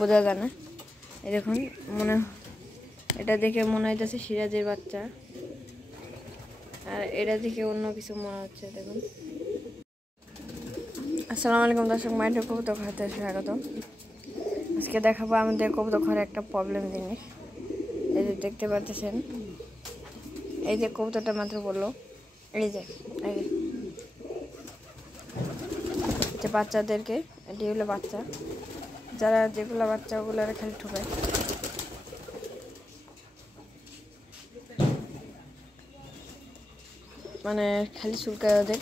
বোঝা যায় না। এই দেখুন এটা দেখে মনে হইতেছে সিরাজের বাচ্চা, আর এটা দেখে অন্য কিছু মনে হচ্ছে। দেখুন। আসসালামু আলাইকুম দর্শক, মাইন্ডের কবুতর ঘরে স্বাগত। আজকে দেখাবো আমাদের কবুতর ঘরে একটা প্রবলেম জিনিস। এই যে দেখতে পাচ্ছেন, এই যে কবুতরটা মাত্র বললো, এই যে বাচ্চাদেরকে, এটি হলো বাচ্চা, যারা যেগুলো বাচ্চা ওগুলো খালি ঠোকায়। মানে খালি চুলকায় ওদের,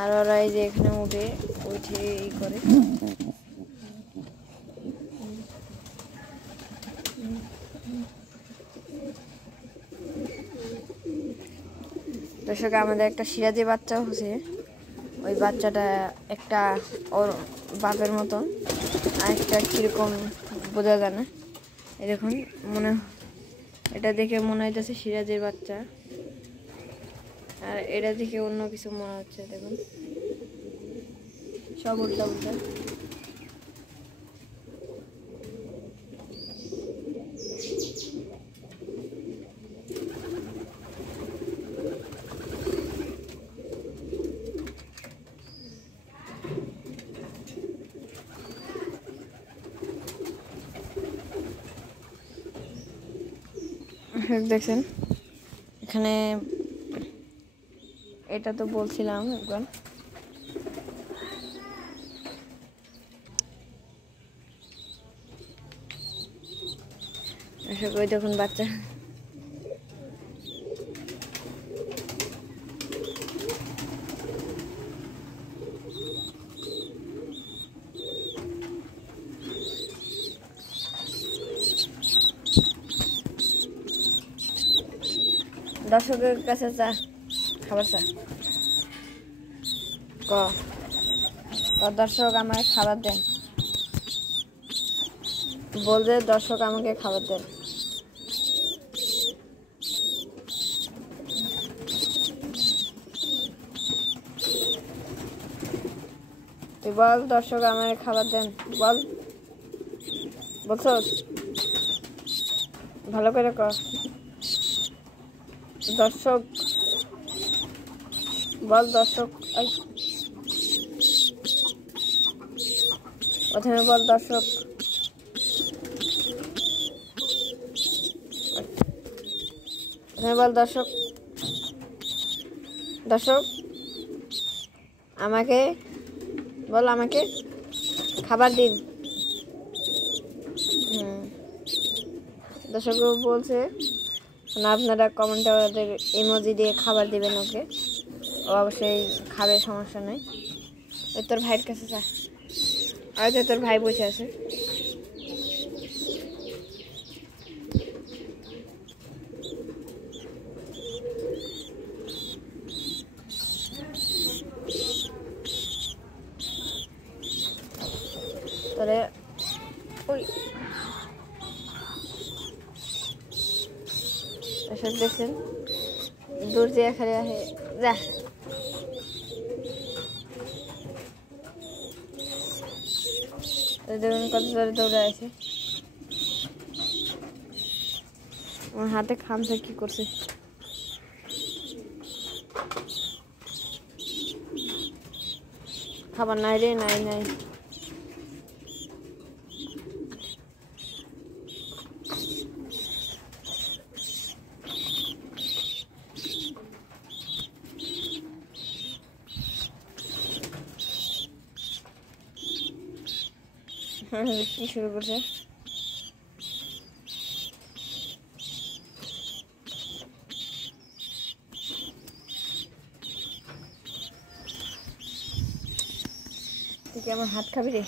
আর ওরা এই যে এখানে উঠে ই করে। দর্শক, আমাদের একটা সিরাজি বাচ্চা হচ্ছে, ওই বাচ্চাটা একটা ওর বাপের মতন, আর একটা কিরকম বোঝা যায় না। এই দেখুন, এটা দেখে মনে হইতেছে সিরাজের বাচ্চা, আর এটা দেখে অন্য কিছু মনে হচ্ছে। দেখুন, সব উল্টা উল্টা। দেখছেন এখানে, এটা তো বলছিলাম একবার। ওই দেখুন বাচ্চা, দর্শকের কাছে চা খাবার চা দর্শক আমাকে খাবার দেন, বলবে দর্শক আমাকে খাবার দেন। তুই বল দর্শক আমাকে খাবার দেন, বলছস ভালো করে কর। দর্শক বল, দর্শক প্রথমে বল দর্শক, দর্শক আমাকে বল, আমাকে খাবার দিন। দর্শক বলছে আপনারা কমেন্টে ওদের ইমোজি দিয়ে খাবার দিবেন ওকে, ও অবশ্যই খাবে, সমস্যা নেই। ওই তোর ভাইয়ের কাছে যা, আর তোর ভাই বসে আছে। তোরে ওই এসব দেখছেন, দূর দিয়ে খালি আসে যা। দেখুন কত জোরে দৌড়ে আছে, আমার হাতে খামছে কি করছে। খাবার নাই রে, নাই কি শুরু করছে। তুই কি আমার হাত খাবি রে?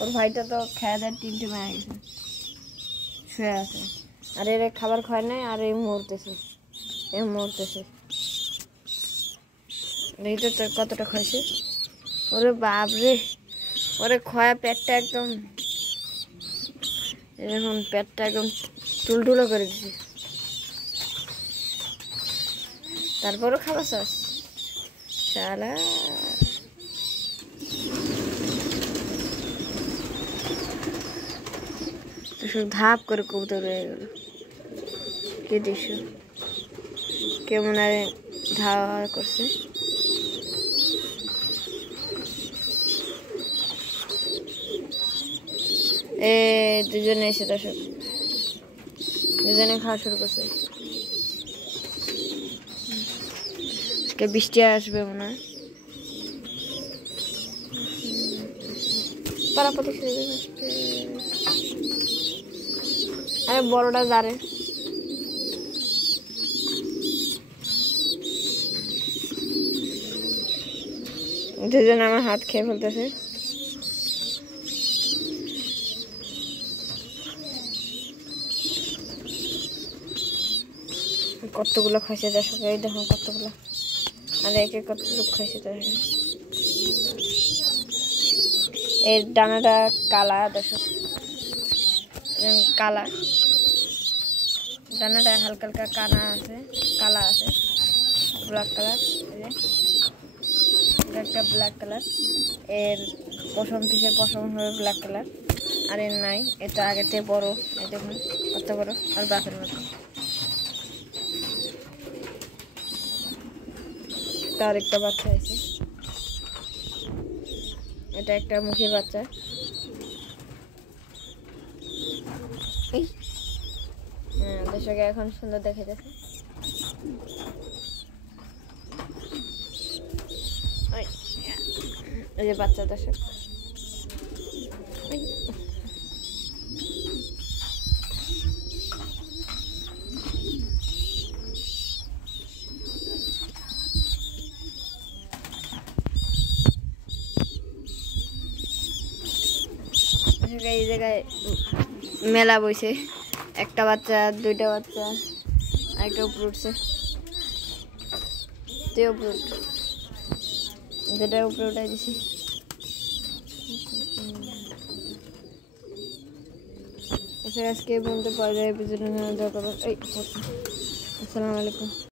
ওর ভাইটা তো খেয়ে দেয়, টিমটে মারা গেছে, শুয়ে আছে, আর এর খাবার খায় নাই, আর এই মরতেছে। দেখি তো কতটা খাইছে। ওরে বাপরে, ওরে খয়া পেটটা একদম, এরকম পেটটা একদম টুলটুলো করে দিছে। তারপরও খাবার চাস? শালা তো সব ধাপ করে কবুতর রয়ে গেল। কি দৃশ্য, কেমন আর ধাওয়া করছে। দুজনে এসে দর্শক, দুজনে খাওয়া শুরু করছে। আজকে বৃষ্টি আসবে মনে হয়। পারাপাতি খেয়ে যাবে। আরে বড়টা জারে দুজন আমার হাত খেয়ে ফেলতেছে। কতগুলো খাইছে দর্শক, এই দেখো কতগুলো, আর একে কতটুকু খাইছে দেখেন। এর ডানাটা কালা দর্শক, কালা ডানাটা হালকা হালকা কানা আছে, কালা আছে, ব্ল্যাক কালার। একটা ব্ল্যাক কালার, এর পশম পিসের পশম হবে ব্ল্যাক কালার, আর এর নাই, এটা আগের থেকে বড়। এই দেখুন কত বড়, আর বাপের মতো। তার একটা বাচ্চা আছে, এটা একটা মুখের বাচ্চা। হ্যাঁ দর্শকে এখন সুন্দর দেখা যাচ্ছে। এই যে বাচ্চা দর্শক, এই জায়গায় মেলা বইছে। একটা বাচ্চা, দুইটা বাচ্চা, আরেকটা উপরে উঠছে। উপরে যেটা উপরে উঠাই দিছি। আজকে বলতে পারে, আসসালামু আলাইকুম।